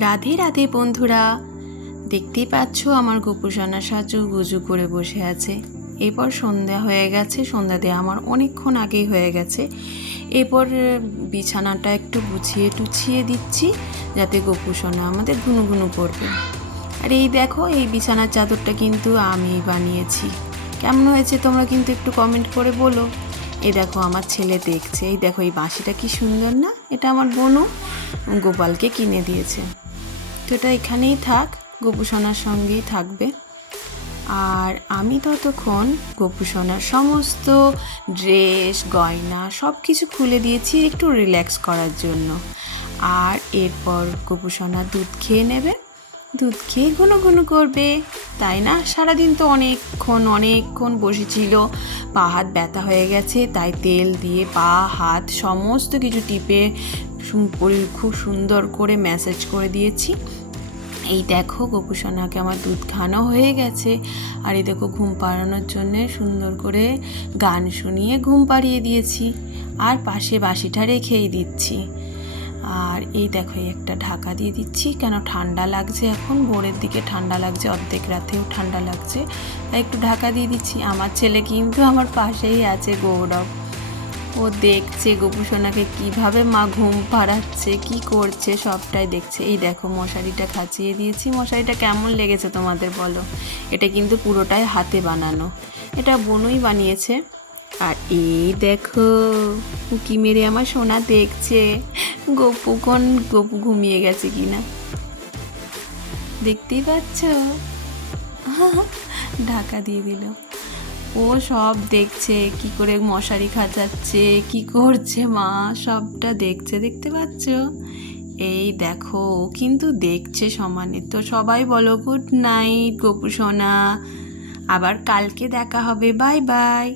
রাধে রাধে বন্ধুরা, দেখতেই পাচ্ছ আমার গোপুসোনা সাজুগুজু করে বসে আছে। এরপর সন্ধ্যা হয়ে গেছে, সন্ধ্যা দেওয়া আমার অনেকক্ষণ আগেই হয়ে গেছে। এরপর বিছানাটা একটু গুছিয়ে টুছিয়ে দিচ্ছি যাতে গোপুসোনা আমাদের গুনুগুনু করবে। আর এই দেখো, এই বিছানার চাদরটা কিন্তু আমি বানিয়েছি। কেমন হয়েছে তোমরা কিন্তু একটু কমেন্ট করে বলো। এই দেখো আমার ছেলে দেখছে, এই দেখো এই বাঁশিটা কি সুন্দর না, এটা আমার বোনু গোপালকে কিনে দিয়েছে। তো এটা এখানেই থাক, গোপুসোনার সঙ্গেই থাকবে। আর আমি ততক্ষণ গোপুসোনার সমস্ত ড্রেস গয়না সব কিছু খুলে দিয়েছি একটু রিল্যাক্স করার জন্য। আর এরপর গোপুসোনা দুধ খেয়ে নেবে, দুধ খেয়ে ঘন ঘন করবে, তাই না? সারাদিন তো অনেকক্ষণ বসেছিল, পা হাত ব্যথা হয়ে গেছে, তাই তেল দিয়ে পা হাত সমস্ত কিছু টিপে খুব সুন্দর করে ম্যাসাজ করে দিয়েছি। এই দেখো গোপুসোনাকে আমার দুধ খাওয়ানো হয়ে গেছে। আর এই দেখো ঘুম পাড়ানোর জন্যে সুন্দর করে গান শুনিয়ে ঘুম পাড়িয়ে দিয়েছি, আর পাশে বাঁশিটা রেখেই দিচ্ছি। আর এই দেখো একটা ঢাকা দিয়ে দিচ্ছি, কেন ঠান্ডা লাগছে, এখন ভোরের দিকে ঠান্ডা লাগছে, অর্ধেক রাতেও ঠান্ডা লাগছে, তাই একটু ঢাকা দিয়ে দিচ্ছি। আমার ছেলে কিন্তু আমার পাশেই আছে, গৌরব, ও দেখছে গোপুসোনাকে কিভাবে মা ঘুম পাড়াচ্ছে, কি করছে সবটাই দেখছে। এই দেখো মশারিটা খাঁচিয়ে দিয়েছি। মশারিটা কেমন লেগেছে তোমাদের বলো? এটা কিন্তু পুরোটাই হাতে বানানো, এটা বোনই বানিয়েছে। আর এই দেখো উঁকি মেরে আমার সোনা দেখছে গপু ঘুমিয়ে গেছে কিনা, দেখতেই পাচ্ছ। ঢাকা দিয়ে দিল, ও সব দেখছে, কি করে মশারি খাঁচাচ্ছে, কি করছে মা, সবটা দেখছে, দেখতে পাচ্ছ। এই দেখো ও কিন্তু দেখছে সমানে। তো সবাই বলো গুড নাইট গোপুসোনা, আবার কালকে দেখা হবে, বাই বাই।